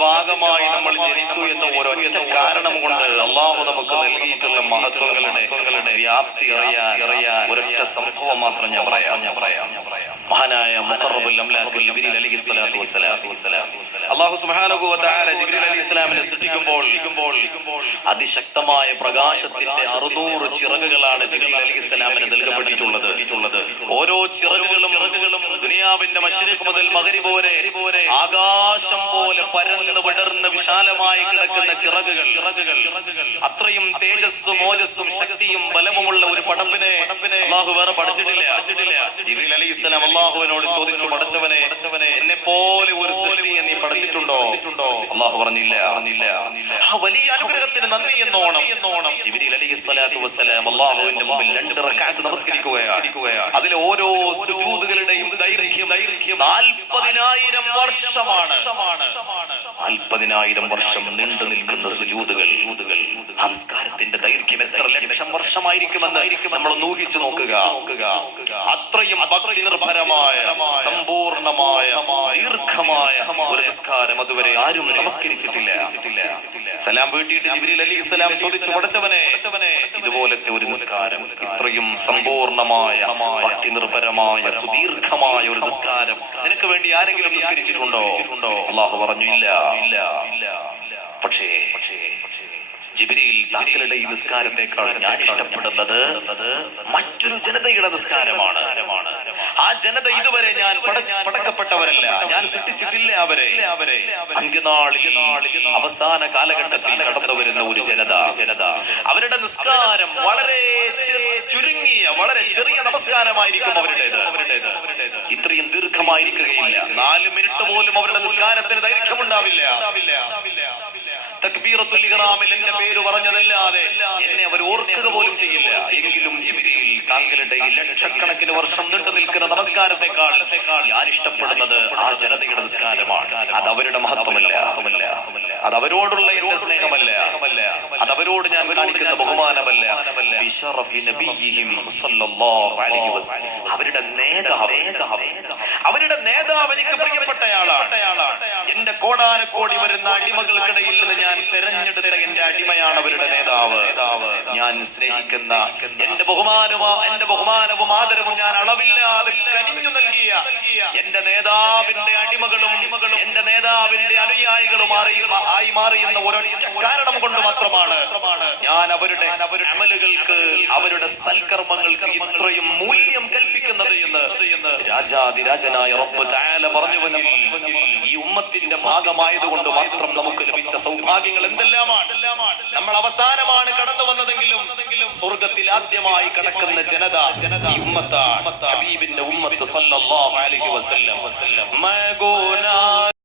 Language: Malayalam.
ഭാഗമായി നമ്മൾ ജനിച്ചു എന്ന ഒരൊറ്റ കാരണം കൊണ്ട് അള്ളാഹു നമുക്ക് നൽകിയിട്ടുള്ള മഹത്വങ്ങളുടെ വ്യാപ്തി അറിയാൻ ഒരൊറ്റ സംഭവം മാത്രം ഞാൻ പറയാം. മഹാനായ മുഖറബുൽ അംലാഖ് ജിബ്രീൽ അലൈഹിസ്സലാത്തു വസ്സലാം അല്ലാഹു സുബ്ഹാനഹു വ തആല ജിബ്രീൽ അലൈഹിസ്സലാമിനെ സൃഷ്ടിക്കുമ്പോൾ അതിശക്തമായ പ്രകാശത്തിന്റെ 600 ചിറകുകളാണ് ജിബ്രീൽ അലൈഹിസ്സലാമിന് നൽകപ്പെട്ടിട്ടുള്ളത്. ഓരോ ചിറകുകളും ദുനിയാവിന്റെ മശ്രിഖ് മുതൽ മഗ്രിബ് വരെ ആകാശം പോലെ പരന്ന് വിടർന്ന് വിശാലമായി കിടക്കുന്ന ചിറകുകൾ. അത്രയും തേജസ്സും ഓജസ്സും ശക്തിയും ബലവുമുള്ള ഒരു പടപ്പിനെ അല്ലാഹു വേറെ പഠിച്ചിട്ടില്ല. ജിബ്രീൽ അലൈഹിസ്സലാം അല്ലാഹുവിനോട് ചോദിച്ചു, പടച്ചവനെ, എന്നെ പോലെ ഒരു സൃഷ്ടിയെ നീ പഠിച്ചിട്ടുണ്ടോ? അല്ലാഹു പറഞ്ഞില്ല. ആ വലിയ അനുഗ്രഹത്തിന് നന്ദി എന്നോണം ജിബ്രീൽ അലൈഹിസ്സലാത്തു വസ്സലാം അല്ലാഹുവിന്റെ മുമ്പിൽ 2 റക്അത്ത് നമസ്കരിക്കുകയാണ്. അതിലെ ഓരോ സുജൂദുകളുടെയും ദൈർഘ്യം 40,000 വർഷമാണ്. 40,000 വർഷം നീണ്ടു നിൽക്കുന്ന സുജൂദുകൾ. നമസ്കാരത്തിന്റെ ദൈർഘ്യം എത്ര ലക്ഷം വർഷമായിരിക്കുമെന്ന് നമ്മൾ ഊഹിച്ചു നോക്കുക. അത്രയും ഭക്തി നിർഭരമായ സമ്പൂർണമായ ദീർഘമായ ഒരു നിസ്കാരം അതുവരെ ആരും നമസ്കരിച്ചിട്ടില്ല. സലാം വീട്ടിയിട്ട് ജിബ്രീൽ അലൈഹിസ്സലാം ചോദിച്ചു, പടച്ചവനെ, ഇതുപോലത്തെ ഒരു നിസ്കാരം, ഇത്രയും സമ്പൂർണമായ ഭക്തി നിർഭരമായ സുദീർഘമായ ഒരു നിസ്കാരം നിനക്ക് വേണ്ടി ആരെങ്കിലും നിസ്കരിച്ചിട്ടുണ്ടോ? അല്ലാഹു പറഞ്ഞു, ഇല്ല. പക്ഷേ ജിബ്രീൽ, താങ്കളുടെ ഈ നിസ്കാരത്തെക്കാൾ ഞാൻ ഇഷ്ടപ്പെടുന്നത് മറ്റൊരു ജനതയുടെ നിസ്കാരമാണ്. ആ ജനത ഇതുവരെ ഞാൻ പടക്കപ്പെട്ടവരല്ല, ഞാൻ സൃഷ്ടിച്ചിട്ടില്ല അവരെ. അന്ത്യനാളിൽ അവസാന കാലഘട്ടത്തിൽ കടന്നു വരുന്ന ഒരു ജനത, അവരുടെ നിസ്കാരം വളരെ ചുരുങ്ങിയ, വളരെ ചെറിയ നമസ്കാരമായിരിക്കും അവരുടേത്. ഇത്രയും ദീർഘമായിരിക്കുകയില്ല. 4 മിനിറ്റ് പോലും അവരുടെ നിസ്കാരത്തിന് ദൈർഘ്യമുണ്ടാവില്ല. തക്ബീറത്തുൽ ഇഹ്റാമിൽ എന്റെ പേര് പറഞ്ഞതല്ലാതെ എന്നെ അവർ ഓർക്കുക പോലും ചെയ്യില്ല. എങ്കിലും ജിബ്രീൽ, താങ്കളുടെ ഈ ലക്ഷക്കണക്കിന് വർഷം നീണ്ടു നിൽക്കുന്ന നമസ്കാരത്തെക്കാൾ ഞാൻ ഇഷ്ടപ്പെടുന്നത് ആ ജനതയുടെ നിസ്കാരമാണ്. അത് അവരുടെ മഹത്വമല്ല, അത് അവരോടുള്ള എന്റെ സ്നേഹമല്ല, അത് അവരോട് ഞാൻ കാണിക്കുന്ന ബഹുമാനമല്ല. അവരുടെ നേതാവ് എനിക്ക് പ്രിയപ്പെട്ടയാളാണ്. എന്റെ കോടാനക്കോടി വരുന്ന അടിമകൾക്കിടയിൽ നിന്ന് ഞാൻ തെരഞ്ഞെടുത്ത എന്റെ അടിമയാണ് അവരുടെ നേതാവ്. ഞാൻ സ്നേഹിക്കുന്ന എന്റെ ബഹുമാനവും ആദരവും ഞാൻ അളവില്ലാതെ കനിഞ്ഞു നൽകിയ എന്റെ നേതാവിന്റെ അടിമകളും എന്റെ നേതാവിന്റെ അനുയായികളും ആയി മാറി എന്ന ഒരൊറ്റ കാരണം കൊണ്ട് മാത്രമാണ് ഞാൻ അവരുടെ അമലുകൾക്ക്, അവരുടെ സൽക്കർമ്മങ്ങൾക്ക് ഇത്രയും മൂല്യം കൽപ്പിക്കുന്നത് എന്ന് രാജാതിരാജനായ റബ്ബ് തആല പറഞ്ഞുവെങ്കിൽ ഈ ഉമ്മത്തിന്റെ ഭാഗമായതുകൊണ്ട് മാത്രം നമുക്ക് ലഭിച്ച സൗഭാഗ്യങ്ങൾ എന്തെല്ലാമാണ്. നമ്മൾ അവസാനമാണ് കടന്നു വന്നതെങ്കിലും സ്വർഗത്തിൽ ആദ്യമായി കടക്കുന്ന ജനത ഈ ഉമ്മത്താണ്. ഹബീബിന്റെ ഉമ്മത്ത് സല്ലല്ലാഹു അലൈഹി വസല്ലം.